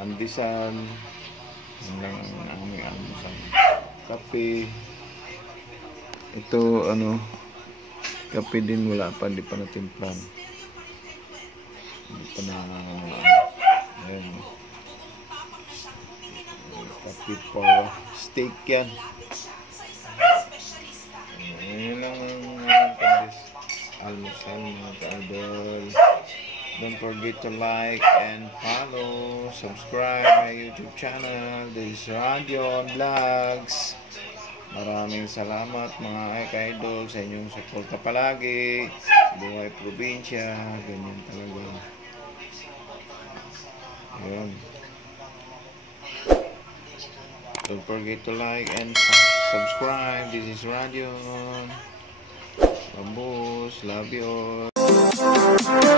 pandesal. Yan lang ang aming almusal. Kape. Ito, kape din wala pa, hindi pa natimplan. Hindi pa na, ayan. Kape for steak yan. Ayan lang ang almusal mga ka-idol. Don't forget to like and follow, subscribe my YouTube channel. This is Radio Vlogs. Maraming salamat mga ka-idol sa inyong suporta palagi. Buhay probinsya, ganyan talaga. Ayan. Don't forget to like and subscribe. This is Radio. Bambus, love you all.